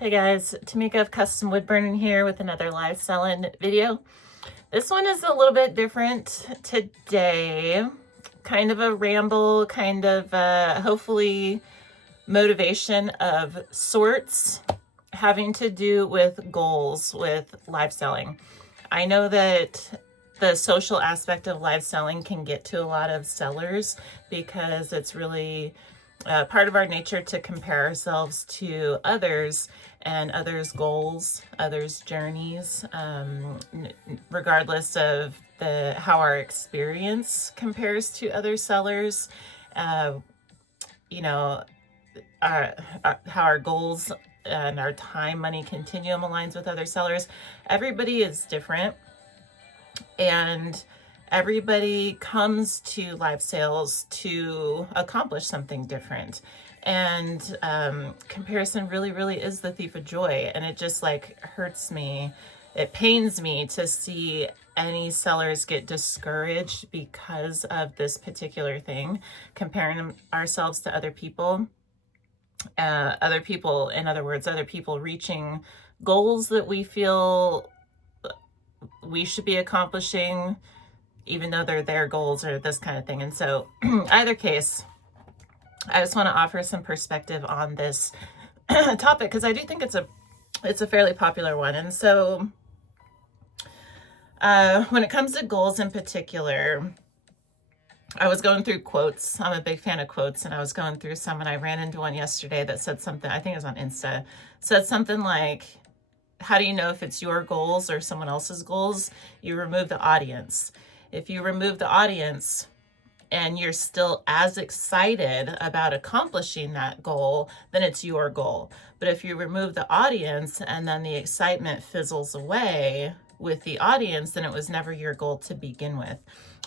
Hey guys, Tamika of Custom Wood Burning here with another live selling video. This one is a little bit different today. Kind of a ramble, kind of hopefully motivation of sorts, having to do with goals with live selling. I know that the social aspect of live selling can get to a lot of sellers because it's really part of our nature to compare ourselves to others and others' goals, others' journeys, regardless of how our experience compares to other sellers. Uh, you know, how our goals and our time money continuum aligns with other sellers. Everybody is different, and everybody comes to live sales to accomplish something different. And comparison really is the thief of joy. And it just like hurts me. It pains me to see any sellers get discouraged because of this particular thing, comparing ourselves to other people. In other words, other people reaching goals that we feel we should be accomplishing, even though they're their goals or this kind of thing. And so either case, I just want to offer some perspective on this topic because I do think it's a fairly popular one. And so when it comes to goals in particular, I was going through quotes. I'm a big fan of quotes, and I was going through some, and I ran into one yesterday that said something, I think it was on Insta, said something like, how do you know if it's your goals or someone else's goals? You remove the audience. If you remove the audience and you're still as excited about accomplishing that goal, then it's your goal. But if you remove the audience and then the excitement fizzles away with the audience, then it was never your goal to begin with.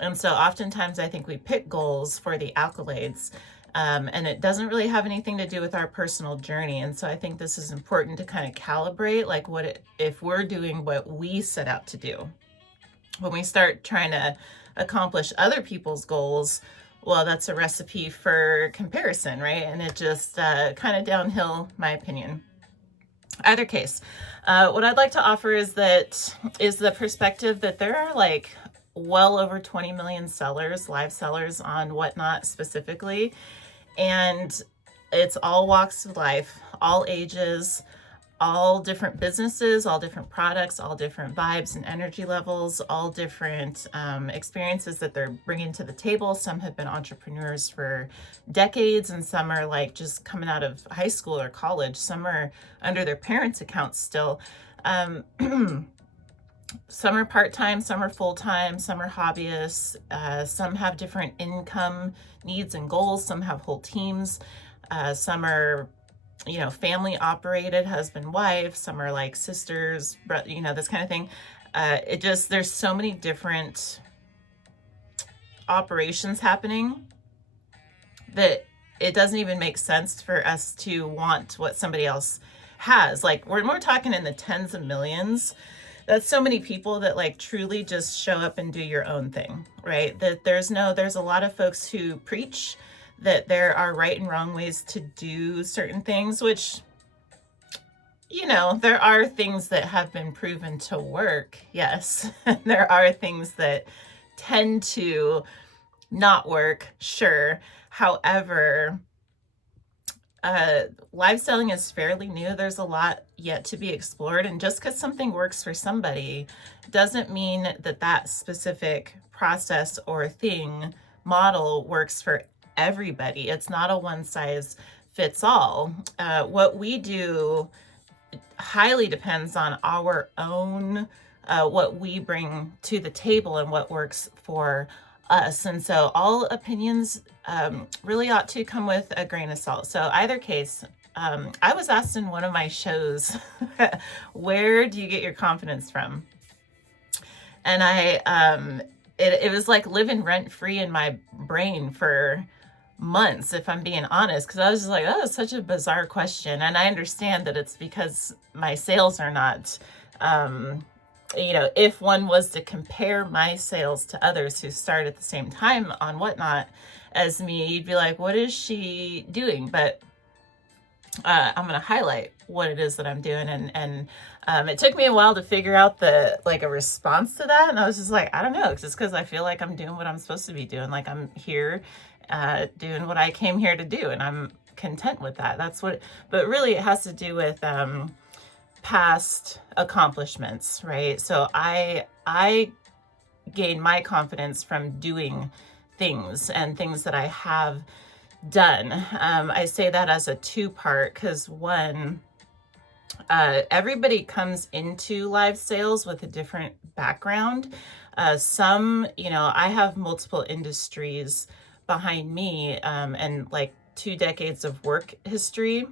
And so oftentimes I think we pick goals for the accolades, and it doesn't really have anything to do with our personal journey. And so I think this is important to kind of calibrate, like if we're doing what we set out to do. When we start trying to accomplish other people's goals, well, that's a recipe for comparison, right? And it just kind of downhill, my opinion. Either case, what I'd like to offer is the perspective that there are like well over 20 million sellers, live sellers on Whatnot specifically. And it's all walks of life, all ages, all different businesses, all different products, all different vibes and energy levels, all different experiences that they're bringing to the table. Some have been entrepreneurs for decades, and some are like just coming out of high school or college. Some are under their parents' accounts still. Some are part-time, some are full-time, some are hobbyists, some have different income needs and goals, some have whole teams, some are family operated, husband, wife, some are like sisters, this kind of thing. There's so many different operations happening that it doesn't even make sense for us to want what somebody else has. Like we're talking in the tens of millions. That's so many people that like truly just show up and do your own thing, right? That there's a lot of folks who preach that there are right and wrong ways to do certain things, which, there are things that have been proven to work. Yes. There are things that tend to not work. Sure. However, live selling is fairly new. There's a lot yet to be explored. And just because something works for somebody doesn't mean that specific process or model works for everybody. It's not a one size fits all. What we do highly depends on our own, what we bring to the table and what works for us. And so all opinions really ought to come with a grain of salt. So either case, I was asked in one of my shows, where do you get your confidence from? And it was like living rent free in my brain for months, if I'm being honest, because I was just like, oh, it's such a bizarre question. And I understand that it's because my sales are not, if one was to compare my sales to others who start at the same time on Whatnot as me, you'd be like, what is she doing? But I'm going to highlight what it is that I'm doing. And it took me a while to figure out a response to that. And I was just like, I don't know. It's just because I feel like I'm doing what I'm supposed to be doing. Like I'm here doing what I came here to do. And I'm content with that. But really it has to do with past accomplishments, right? So I gain my confidence from doing things and things that I have done. I say that as a two-part because one, everybody comes into live sales with a different background. I have multiple industries behind me, and like 2 decades of work history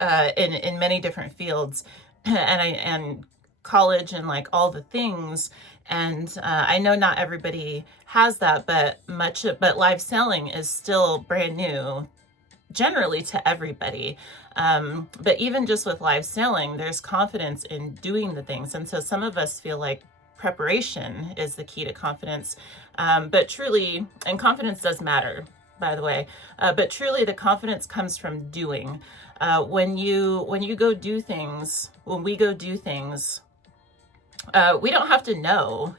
in many different fields, and college and like all the things. And I know not everybody has that, but live selling is still brand new generally to everybody. But even just with live selling, there's confidence in doing the things. And so some of us feel like preparation is the key to confidence. But truly, and confidence does matter, by the way, but truly the confidence comes from doing. When you go do things, when we go do things, we don't have to know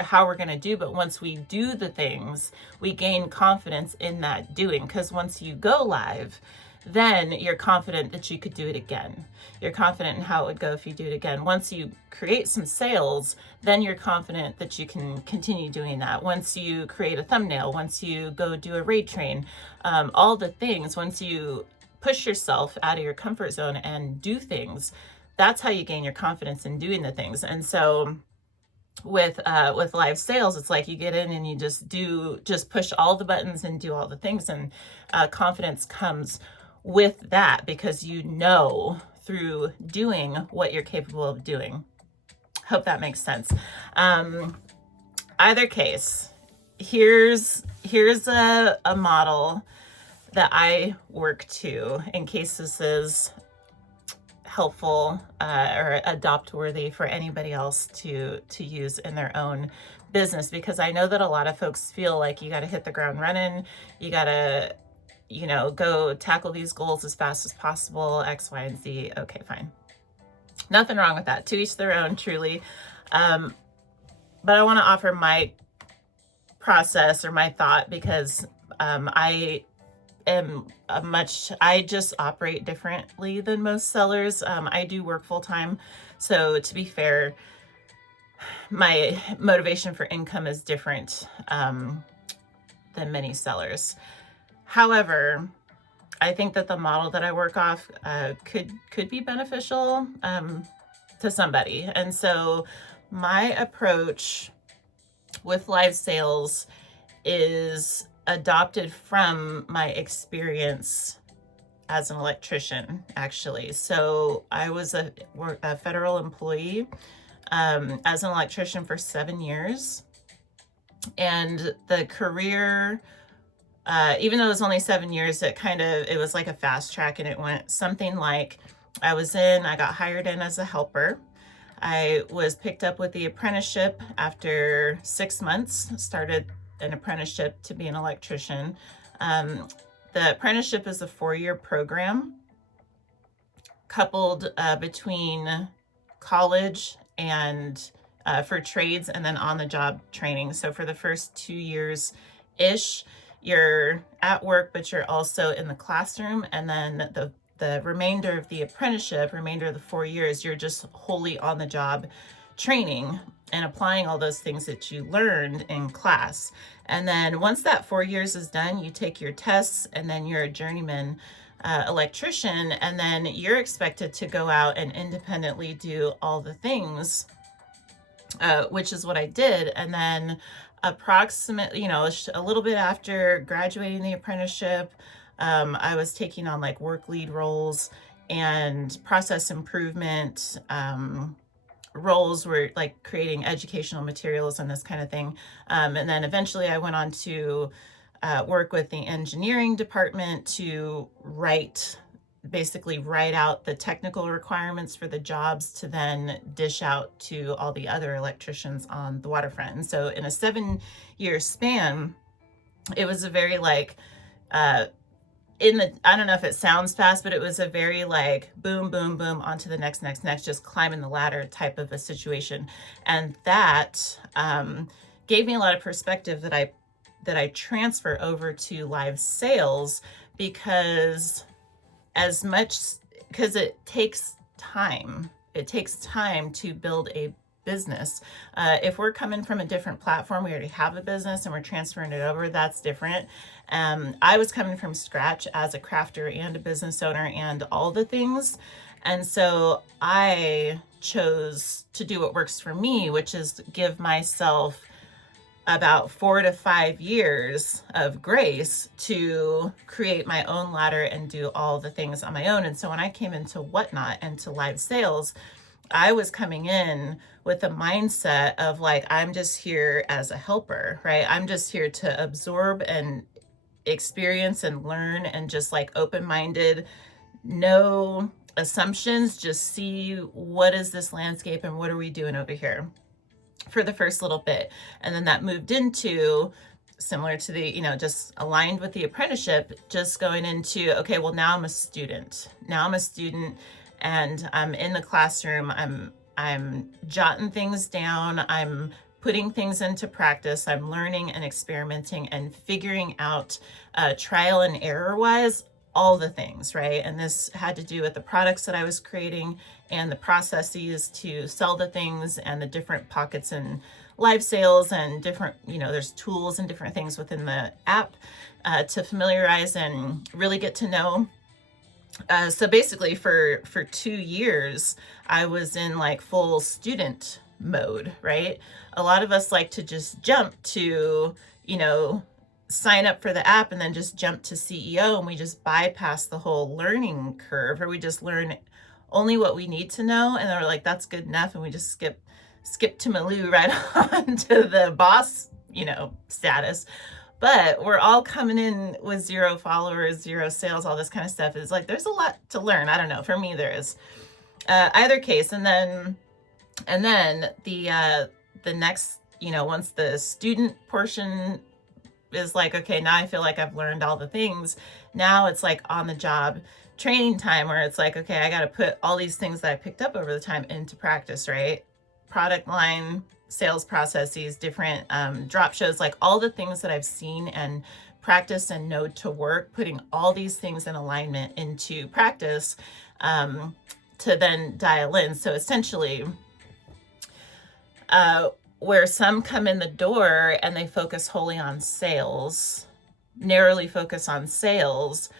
how we're going to do, but once we do the things, we gain confidence in that doing. Because once you go live, then you're confident that you could do it again. You're confident in how it would go if you do it again. Once you create some sales, then you're confident that you can continue doing that. Once you create a thumbnail, once you go do a raid train, all the things, once you push yourself out of your comfort zone and do things, that's how you gain your confidence in doing the things. And so with live sales, it's like you get in and you just push all the buttons and do all the things, and confidence comes with that because you know through doing what you're capable of doing. Hope that makes sense. Either case, here's a model that I work to in case this is helpful or adopt worthy for anybody else to use in their own business, because I know that a lot of folks feel like you got to hit the ground running, you got to go tackle these goals as fast as possible, X, Y, and Z. Okay, fine, nothing wrong with that, to each their own, truly. But I want to offer my process or my thought, because I just operate differently than most sellers. I do work full time. So to be fair, my motivation for income is different than many sellers. However, I think that the model that I work off could be beneficial to somebody. And so my approach with live sales is adopted from my experience as an electrician, actually. So I was a federal employee as an electrician for 7 years. And the career, even though it was only 7 years, it was like a fast track, and it went something like I got hired in as a helper. I was picked up with the apprenticeship after 6 months, started an apprenticeship to be an electrician. The apprenticeship is a 4-year program coupled between college and for trades, and then on-the-job training. So for the first 2 years-ish, you're at work, but you're also in the classroom. And then the remainder of the apprenticeship, remainder of the 4 years, you're just wholly on the job training and applying all those things that you learned in class. And then once that 4 years is done, you take your tests, and then you're a journeyman electrician, and then you're expected to go out and independently do all the things, which is what I did. And then approximately, a little bit after graduating the apprenticeship, I was taking on like work lead roles and process improvement roles, were like creating educational materials and this kind of thing. And then eventually I went on to work with the engineering department to basically write out the technical requirements for the jobs to then dish out to all the other electricians on the waterfront. And so in a 7-year span, it was a very I don't know if it sounds fast, but it was a very like boom, boom, boom, onto the next, just climbing the ladder type of a situation. And that gave me a lot of perspective that I transfer over to live sales, because because it takes time. It takes time to build a business. If we're coming from a different platform, we already have a business and we're transferring it over, that's different. I was coming from scratch as a crafter and a business owner and all the things. And so I chose to do what works for me, which is give myself about 4 to 5 years of grace to create my own ladder and do all the things on my own. And so when I came into Whatnot and to live sales, I was coming in with a mindset of like, I'm just here as a helper, right? I'm just here to absorb and experience and learn, and just like open-minded, no assumptions, just see what is this landscape and what are we doing over here for the first little bit. And then that moved into, similar to the, just aligned with the apprenticeship, just going into, okay, well, now I'm a student. And I'm in the classroom. I'm jotting things down. I'm putting things into practice. I'm learning and experimenting and figuring out, trial and error wise, all the things, right? And this had to do with the products that I was creating and the processes to sell the things and the different pockets and live sales and different, there's tools and different things within the app to familiarize and really get to know. So basically for 2 years, I was in like full student mode, right? A lot of us like to just jump to, sign up for the app and then just jump to CEO, and we just bypass the whole learning curve, or we just learn only what we need to know. And then we're like, that's good enough. And we just skip to Malou right on to the boss, status. But we're all coming in with 0 followers, 0 sales, all this kind of stuff. It's like, there's a lot to learn. I don't know. For me, there is. Either case. And then the next, once the student portion is like, okay, now I feel like I've learned all the things. Now it's like on the job training time, where it's like, okay, I got to put all these things that I picked up over the time into practice, right? Product line, sales processes, different drop shows, like all the things that I've seen and practiced and know to work, putting all these things in alignment into practice to then dial in. So essentially, where some come in the door and they focus wholly on sales, narrowly focus on sales,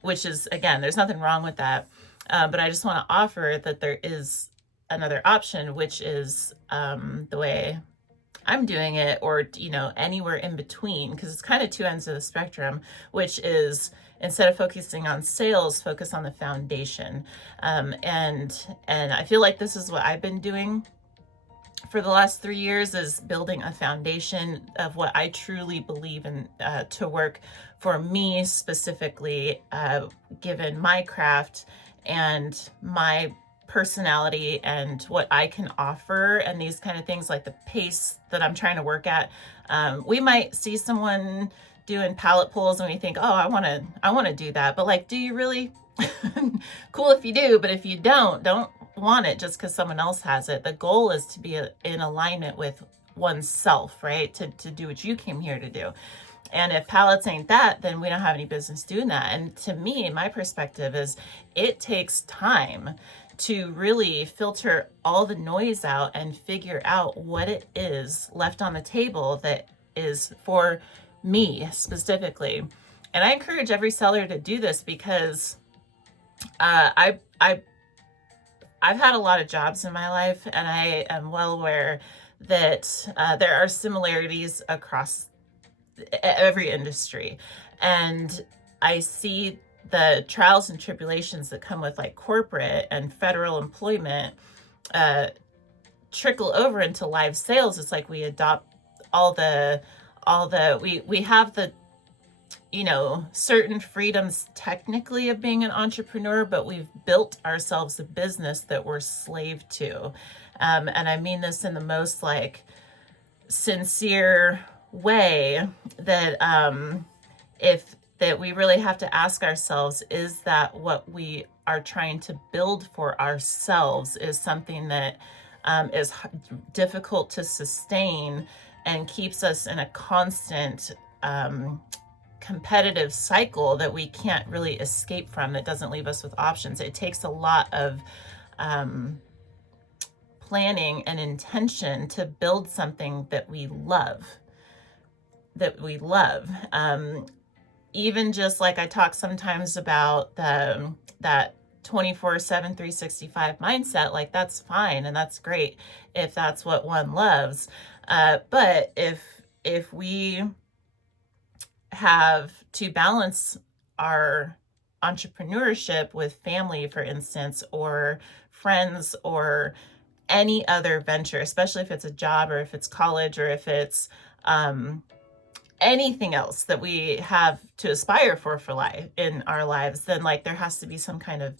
which is, again, there's nothing wrong with that. But I just want to offer that there is another option, which is the way I'm doing it, or, anywhere in between, because it's kind of 2 ends of the spectrum, which is, instead of focusing on sales, focus on the foundation. And I feel like this is what I've been doing for the last 3 years, is building a foundation of what I truly believe in to work for me specifically, given my craft and my personality and what I can offer, and these kind of things, like the pace that I'm trying to work at. We might see someone doing pallet pulls and we think, oh, I want to do that. But like, do you really? Cool if you do, but if you don't want it just because someone else has it. The goal is to be in alignment with oneself, right? To do what you came here to do. And if pallets ain't that, then we don't have any business doing that. And to me, my perspective is, it takes time to really filter all the noise out and figure out what it is left on the table that is for me specifically. And I encourage every seller to do this, because I've had a lot of jobs in my life, and I am well aware that there are similarities across every industry. And I see the trials and tribulations that come with like corporate and federal employment trickle over into live sales. It's like we adopt we have the certain freedoms technically of being an entrepreneur, but we've built ourselves a business that we're slave to. And I mean this in the most like sincere way, that if that we really have to ask ourselves, is that what we are trying to build for ourselves is something that is difficult to sustain and keeps us in a constant competitive cycle that we can't really escape from, that doesn't leave us with options. It takes a lot of planning and intention to build something that we love, even just like I talk sometimes about that 24/7 365 mindset, like that's fine and that's great if that's what one loves, but if we have to balance our entrepreneurship with family, for instance, or friends, or any other venture, especially if it's a job or if it's college or if it's anything else that we have to aspire for life in our lives, then like there has to be some kind of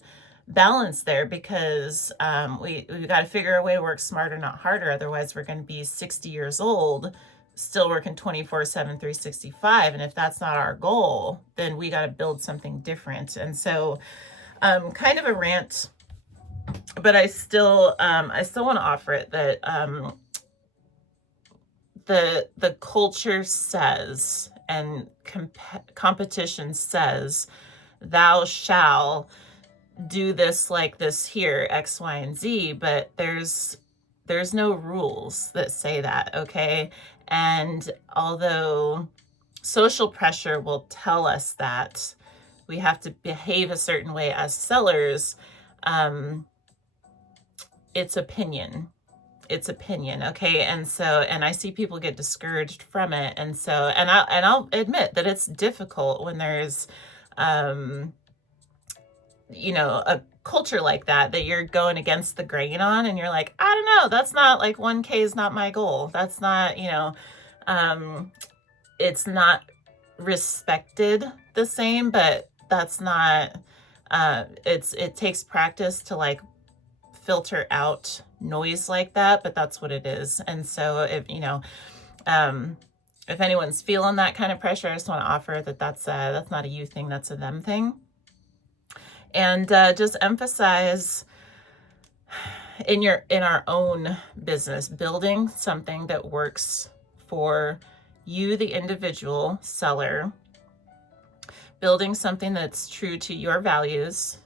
balance there, because we got to figure a way to work smarter, not harder. Otherwise, we're going to be 60 years old still working 24/7 365, and if that's not our goal, then we got to build something different. And so kind of a rant, but I still want to offer it that the culture says, and competition says, thou shall do this like this here, X, Y, and Z, but there's no rules that say that, okay? And although social pressure will tell us that we have to behave a certain way as sellers, it's opinion. It's opinion, okay? And so, and I see people get discouraged from it. And so, and I'll admit that it's difficult when there's, you know, a culture like that you're going against the grain on, and you're like, I don't know, that's not like 1K is not my goal. That's not, you know, it's not respected the same, but that's not, it takes practice to like filter out noise like that, but that's what it is. And so if, you know, if anyone's feeling that kind of pressure, I just want to offer that that's not a you thing, that's a them thing. And just emphasize in our own business, building something that works for you, the individual seller, building something that's true to your values,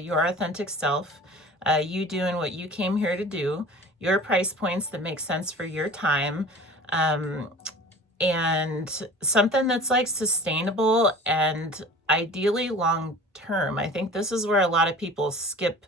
your authentic self, you doing what you came here to do, your price points that make sense for your time, and something that's like sustainable and ideally long term. I think this is where a lot of people skip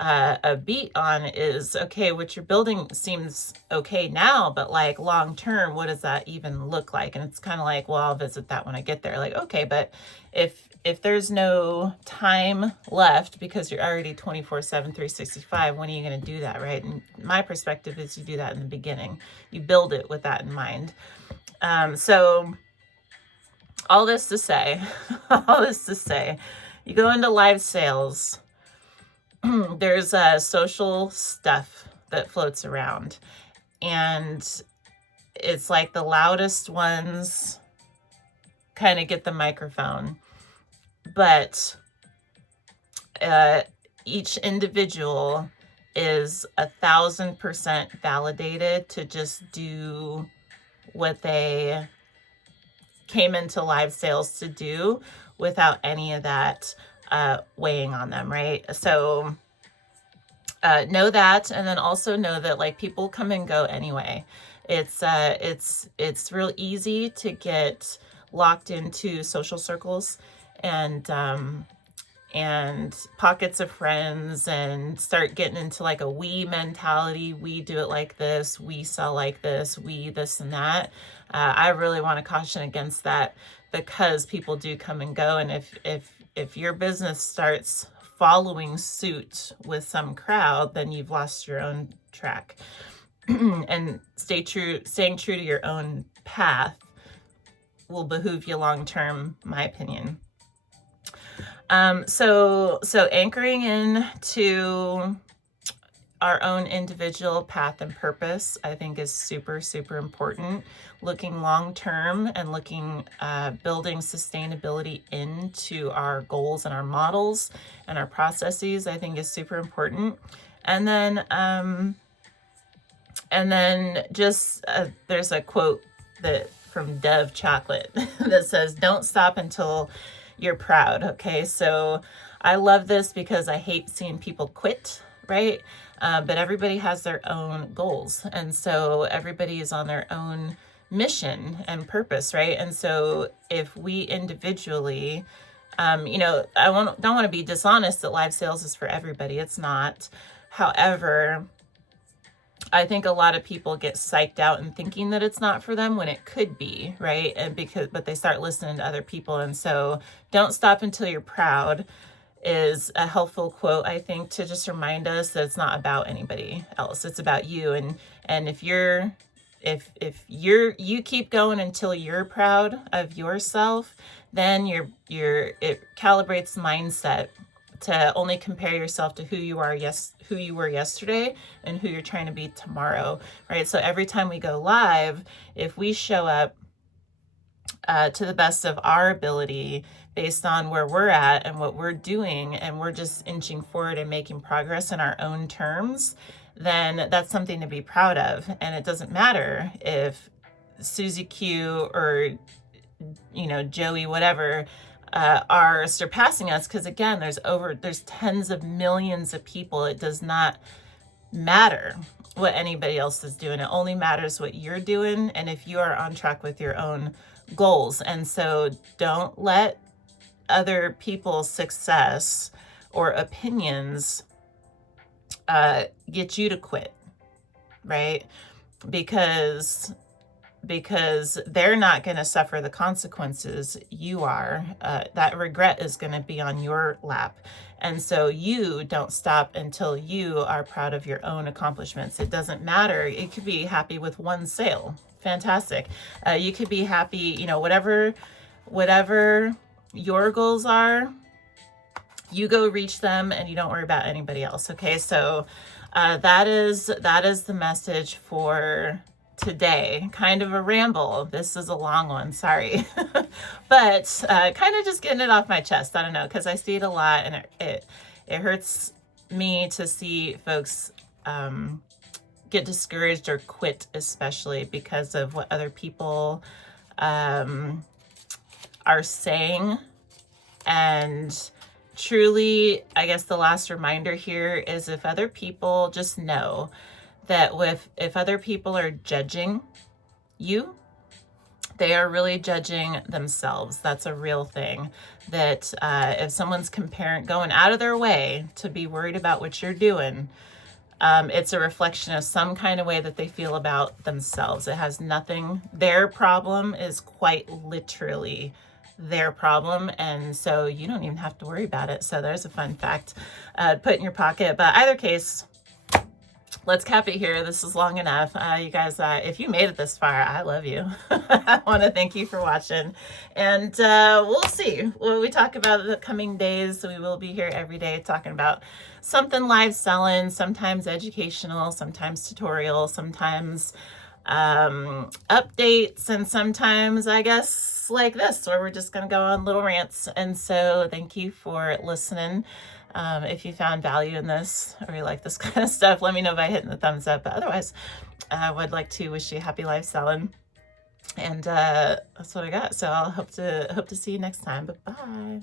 a beat on, is okay, what you're building seems okay now, but like long term, what does that even look like? And it's kind of like, well, I'll visit that when I get there. Like, okay, but if there's no time left because you're already 24/7 365, when are you going to do that, right? And my perspective is you do that in the beginning. You build it with that in mind. So all this to say, you go into live sales, there's social stuff that floats around, and it's like the loudest ones kind of get the microphone, but each individual is 1,000% validated to just do what they came into live sales to do without any of that weighing on them, right? So know that, and then also know that like people come and go anyway. It's real easy to get locked into social circles and pockets of friends, and start getting into like a we mentality. We do it like this, we sell like this, we this and that. I really want to caution against that, because people do come and go, and if your business starts following suit with some crowd, then you've lost your own track. And staying true to your own path will behoove you long term, my opinion. So anchoring in to our own individual path and purpose, I think, is super, super important. Looking long term and looking, building sustainability into our goals and our models and our processes, I think, is super important. And then just there's a quote that from Dove Chocolate that says, "Don't stop until you're proud." Okay, so I love this because I hate seeing people quit, right? But everybody has their own goals, and so everybody is on their own mission and purpose, right? And so if we individually, don't want to be dishonest that live sales is for everybody. It's not. However, I think a lot of people get psyched out and thinking that it's not for them when it could be, right? But they start listening to other people. And so don't stop until you're proud is a helpful quote, I think, to just remind us that it's not about anybody else. It's about you. And if you keep going until you're proud of yourself, then it calibrates mindset to only compare yourself to who you were yesterday and who you're trying to be tomorrow, right? So every time we go live, if we show up to the best of our ability based on where we're at and what we're doing, and we're just inching forward and making progress in our own terms, then that's something to be proud of. And it doesn't matter if Susie Q or Joey whatever are surpassing us, because again, there's tens of millions of people. It does not matter what anybody else is doing. It only matters what you're doing and if you are on track with your own goals. And so don't let other people's success or opinions get you to quit, right? Because they're not going to suffer the consequences. You are. That regret is going to be on your lap. And so you don't stop until you are proud of your own accomplishments. It doesn't matter. It could be happy with one sale. Fantastic. You could be happy, whatever your goals are, you go reach them and you don't worry about anybody else. Okay. So that is the message for today. Kind of a ramble. This is a long one, sorry. But kind of just getting it off my chest. I don't know, because I see it a lot, and it hurts me to see folks get discouraged or quit, especially because of what other people are saying. And truly, I guess the last reminder here is, if other people, just know that if other people are judging you, they are really judging themselves. That's a real thing. That if someone's going out of their way to be worried about what you're doing, it's a reflection of some kind of way that they feel about themselves. It has nothing. Their problem is quite literally their problem, and so you don't even have to worry about it. So there's a fun fact put in your pocket. But either case, let's cap it here. This is long enough. You guys, if you made it this far, I love you. I want to thank you for watching. And we'll see what we talk about the coming days. We will be here every day talking about something live selling, sometimes educational, sometimes tutorial, sometimes updates, and sometimes, I guess, like this, where we're just going to go on little rants. And so thank you for listening. If you found value in this or you like this kind of stuff, let me know by hitting the thumbs up. But otherwise, I would like to wish you happy life selling. And that's what I got. So I'll hope to see you next time. Bye-bye.